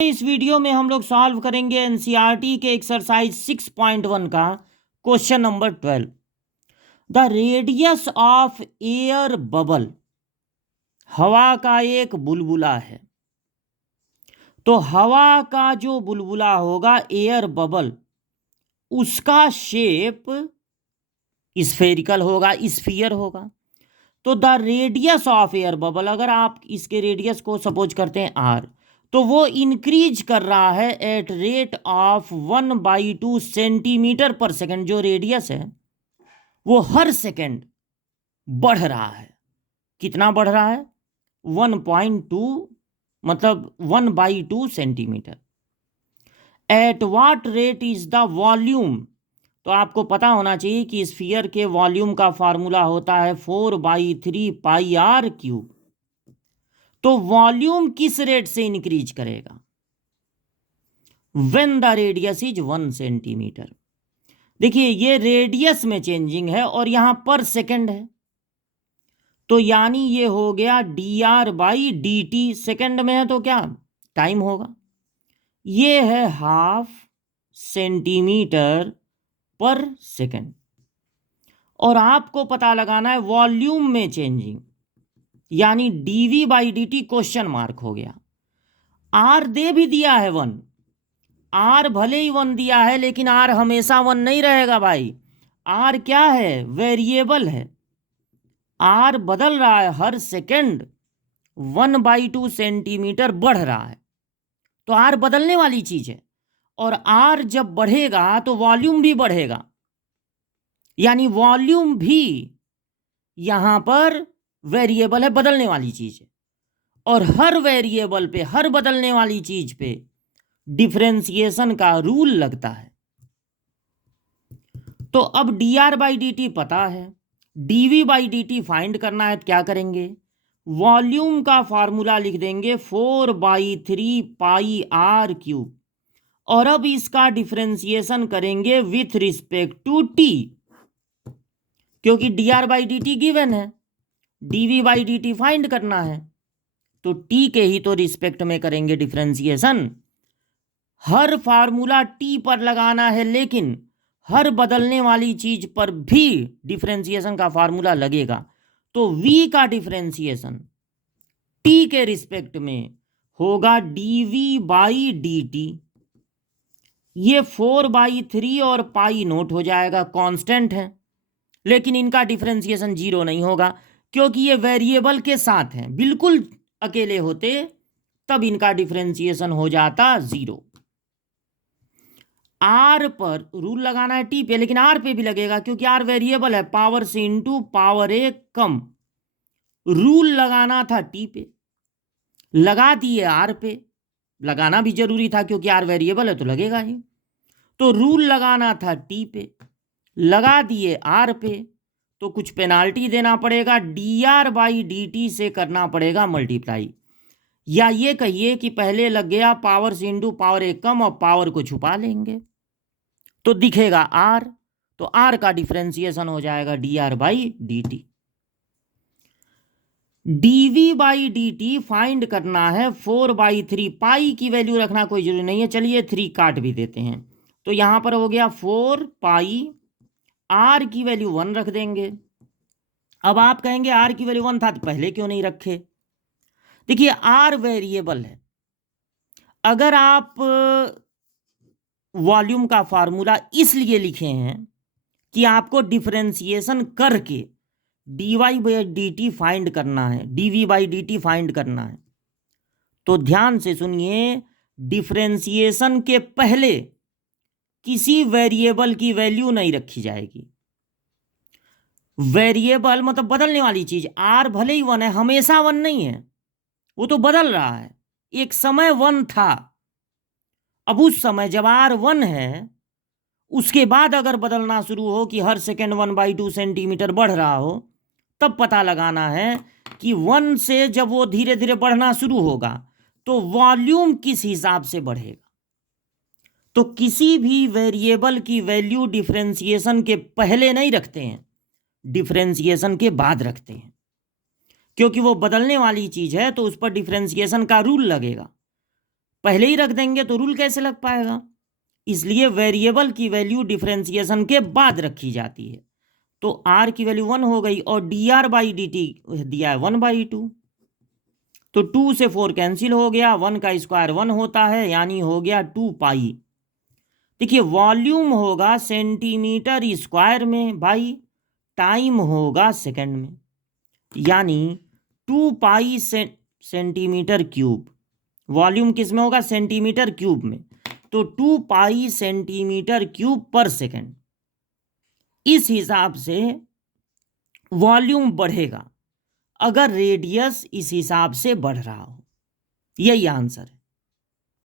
इस वीडियो में हम लोग सॉल्व करेंगे एनसीईआरटी के एक्सरसाइज 6.1 का question number 12। The radius of air bubble, हवा का एक बुलबुला है। तो हवा का जो बुलबुला होगा एयर बबल, उसका शेप स्फेरिकल होगा, स्फीयर होगा। तो the radius of air bubble, अगर आप इसके रेडियस को सपोज करते हैं आर, तो वो इंक्रीज कर रहा है एट रेट ऑफ 1/2 सेंटीमीटर पर सेकेंड। जो रेडियस है वो हर सेकेंड बढ़ रहा है। कितना बढ़ रहा है? 1.2, मतलब 1/2 centimetre. At what rate is the volume? तो आपको पता होना चाहिए कि स्फीयर के वॉल्यूम का फार्मूला होता है 4/3 पाई आर क्यूब। तो वॉल्यूम किस रेट से इंक्रीज करेगा? When the radius is 1 centimetre. देखिए ये रेडियस में चेंजिंग है और यहां पर सेकेंड है, तो यानी ये हो गया dr/dt। सेकेंड में है तो क्या टाइम होगा? ये है 1/2 सेंटीमीटर पर सेकेंड। और आपको पता लगाना है वॉल्यूम में चेंजिंग, यानी dv/dt क्वेश्चन मार्क हो गया। आर दे भी दिया है 1, आर भले ही 1 दिया है लेकिन आर हमेशा 1 नहीं रहेगा भाई। आर क्या है? वेरिएबल है। आर बदल रहा है हर सेकेंड, 1/2 सेंटीमीटर बढ़ रहा है। तो आर बदलने वाली चीज है, और आर जब बढ़ेगा तो वॉल्यूम भी बढ़ेगा, यानी वॉल्यूम भी यहां पर वेरिएबल है, बदलने वाली चीज है। और हर वेरिएबल पे, हर बदलने वाली चीज पे डिफरेंशिएशन का रूल लगता है। तो अब dr/dt पता है, dv/dt फाइंड करना है। तो क्या करेंगे? वॉल्यूम का फार्मूला लिख देंगे 4/3 पाई आर क्यूब, और अब इसका डिफरेंशिएशन करेंगे विथ रिस्पेक्ट टू टी, क्योंकि dr/dt गिवन है, dv/dt फाइंड करना है, तो टी के ही तो रिस्पेक्ट में करेंगे डिफरेंशिएशन। हर फार्मूला टी पर लगाना है, लेकिन हर बदलने वाली चीज पर भी डिफरेंशिएशन का फार्मूला लगेगा। तो v का डिफरेंशिएशन टी के रिस्पेक्ट में होगा dv/dt। ये 4/3 और पाई नोट हो जाएगा, कांस्टेंट है, लेकिन इनका डिफरेंशिएशन 0 नहीं होगा, क्योंकि ये वेरिएबल के साथ हैं। बिल्कुल अकेले होते तब इनका डिफरेंशिएशन हो जाता 0। आर पर रूल लगाना है टी पे, लेकिन आर पे भी लगेगा क्योंकि आर वेरिएबल है, पावर से इंटू पावर ए कम। रूल लगाना था टी पे, लगा दिए आर पे। लगाना भी जरूरी था क्योंकि आर वेरिएबल है तो लगेगा ही। तो रूल लगाना था टी पे, लगा दिए आर पे, तो कुछ पेनाल्टी देना पड़ेगा, dr/dt से करना पड़ेगा मल्टीप्लाई। या ये कहिए कि पहले लग गया पावर से इंटू पावर ए कम, और पावर को छुपा लेंगे तो दिखेगा आर, तो आर का डिफरेंशिएशन हो जाएगा dr/dt। dv/dt फाइंड करना है 4/3। पाई की वैल्यू रखना कोई जरूरी नहीं है, चलिए 3 काट भी देते हैं। तो यहां पर हो गया 4 पाई, आर की वैल्यू 1 रख देंगे। अब आप कहेंगे आर की वैल्यू 1 था तो पहले क्यों नहीं रखे? देखिए आर वेरिएबल है। अगर आप वॉल्यूम का फार्मूला इसलिए लिखे हैं कि आपको डिफरेंशिएशन करके dy/dt फाइंड करना है, dv/dt फाइंड करना है, तो ध्यान से सुनिए, डिफरेंशिएशन के पहले किसी वेरिएबल की वैल्यू नहीं रखी जाएगी। वेरिएबल मतलब बदलने वाली चीज। आर भले ही 1 है, हमेशा 1 नहीं है, वो तो बदल रहा है। एक समय 1 था, अब उस समय जब आर 1 है, उसके बाद अगर बदलना शुरू हो कि हर सेकेंड 1/2 सेंटीमीटर बढ़ रहा हो, तब पता लगाना है कि 1 से जब वो धीरे धीरे बढ़ना शुरू होगा तो वॉल्यूम किस हिसाब से बढ़ेगा। तो किसी भी वेरिएबल की वैल्यू डिफरेंशिएशन के पहले नहीं रखते हैं, डिफरेंशिएशन के बाद रखते हैं, क्योंकि वो बदलने वाली चीज है तो उस पर डिफरेंशिएशन का रूल लगेगा। पहले ही रख देंगे तो रूल कैसे लग पाएगा, इसलिए वेरिएबल की वैल्यू डिफरेंशिएशन के बाद रखी जाती है। तो आर की वैल्यू 1 हो गई और D R by D T दिया है 1/2, तो 2 से 4 कैंसिल हो गया, 1 का स्क्वायर 1 होता है, यानी हो गया 2 पाई। देखिए वॉल्यूम होगा सेंटीमीटर स्क्वायर में भाई, टाइम होगा सेकंड में, यानी 2 पाई सेंटीमीटर क्यूब। वॉल्यूम किस में होगा, सेंटीमीटर क्यूब में, तो 2 पाई सेंटीमीटर क्यूब पर सेकंड। इस हिसाब से वॉल्यूम बढ़ेगा अगर रेडियस इस हिसाब से बढ़ रहा हो। यही आंसर है।